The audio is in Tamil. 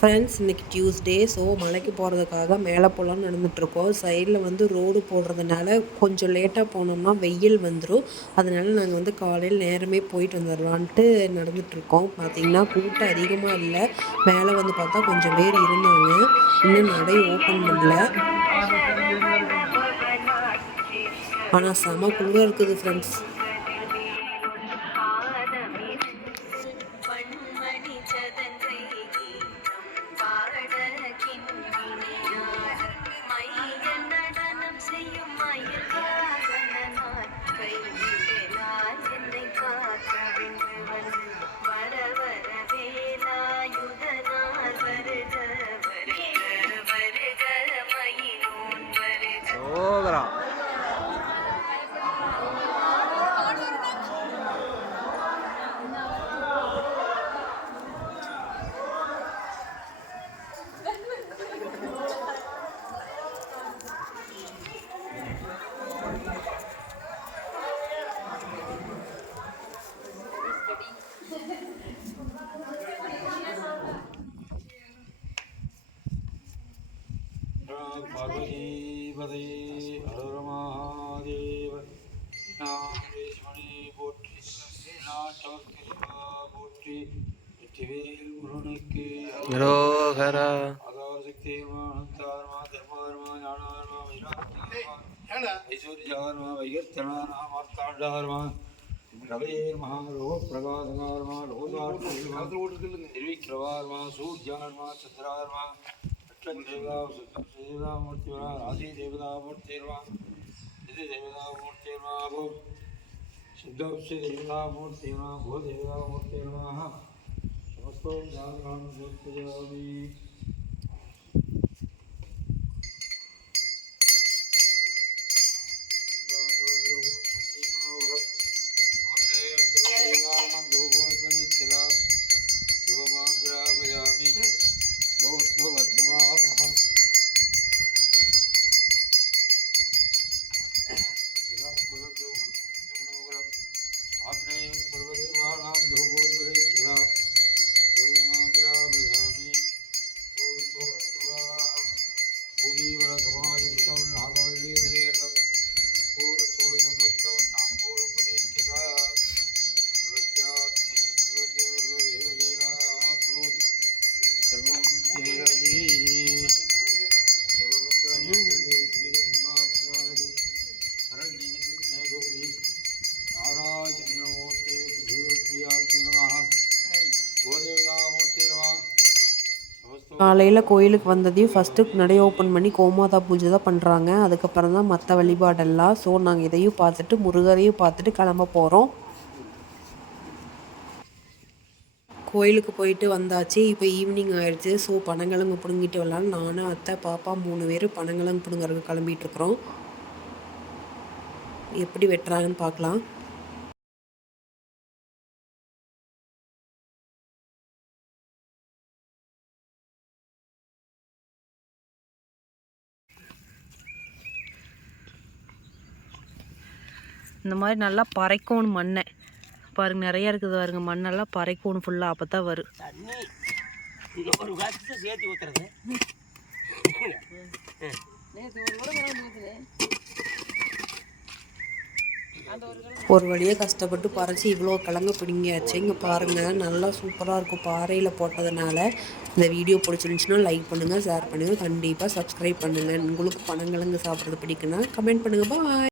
ஃப்ரெண்ட்ஸ், இன்றைக்கி டியூஸ்டே. ஸோ மலைக்கு போகிறதுக்காக மேலே போகலான்னு நடந்துகிட்ருக்கோம். சைடில் ரோடு போடுறதுனால கொஞ்சம் லேட்டாக போனோம்னா வெயில் வந்துடும். அதனால நாங்கள் காலையில் நேரமே போயிட்டு வந்துடலான்ட்டு நடந்துகிட்ருக்கோம். பார்த்திங்கன்னா கூட்டம் அதிகமாக இல்லை. மேலே பார்த்தா கொஞ்சம் பேர் இருந்தாங்க. இன்னும் நடை ஓப்பன் பண்ணல. ஆனால் செம குளிராக இருக்குது ஃப்ரெண்ட்ஸ். பார்வதீபதே ஹர மகாதேவ நாமேஸ்வரி போற்றி போற்றி வெற்றிவேல் முருகனுக்கு அரோகரா. அதாவது சக்திமானந்தார்மா தர்மார்மா ஞானார்மா வைராக்கியர்மா ஐஸ்வர்யார்மா வைகர்த்தனார்மா மார்த்தாண்டார்மா ரவேர் மகாரோக பிரகாதனார்மா லோகார்மா திருவிக்கிரவார்மா சூர்யார்மா சந்திரார்மா देवतामूर्तिर्वा आदि देवतामूर्तिर्वा इति देवतामूर्तिर्वा भो शुद्धस्य देवतामूर्तिर्वा भो देवतामूर्तिर्वा समस्तो जागरण ज्योतिर्वामि காலையில் கோயிலுக்கு வந்ததையும் ஃபஸ்ட்டு நடை ஓப்பன் பண்ணி கோமாதா பூஜை தான் பண்ணுறாங்க. அதுக்கப்புறம் தான் மற்ற வழிபாடெல்லாம். ஸோ நாங்கள் இதையும் பார்த்துட்டு முருகரையும் பார்த்துட்டு கிளம்ப போகிறோம். கோயிலுக்கு போயிட்டு வந்தாச்சு. இப்போ ஈவினிங் ஆயிடுச்சு. ஸோ பனங்கிழங்கு பிடுங்கிட்டு வரலான்னு நானும் அத்தை பாப்பா 3 பேர் பனங்கிழங்கு பிடுங்கிறதுக்கு கிளம்பிகிட்ருக்குறோம். எப்படி வெட்டுறாங்கன்னு பார்க்கலாம். இந்த மாதிரி நல்லா பறைக்கணும் மண்ணை பாருங்க. நிறைய இருக்குது பாருங்க. மண்ணெல்லாம் பறைக்கணும் ஃபுல்லாக. அப்போ தான் வரும். ஒரு வழியாக கஷ்டப்பட்டு பறைச்சி இவ்வளோ கிழங்கு பிடிங்கியாச்சு. இங்கே பாருங்கள், நல்லா சூப்பராக இருக்கும் பாறையில் போட்டதுனால. இந்த வீடியோ பிடிச்சிருந்துச்சுன்னா லைக் பண்ணுங்கள், ஷேர் பண்ணுங்கள், கண்டிப்பாக சப்ஸ்கிரைப் பண்ணுங்கள். உங்களுக்கு பனங்கிழங்கு சாப்பிட்றது பிடிக்குன்னா கமெண்ட் பண்ணுங்கள். பாய்.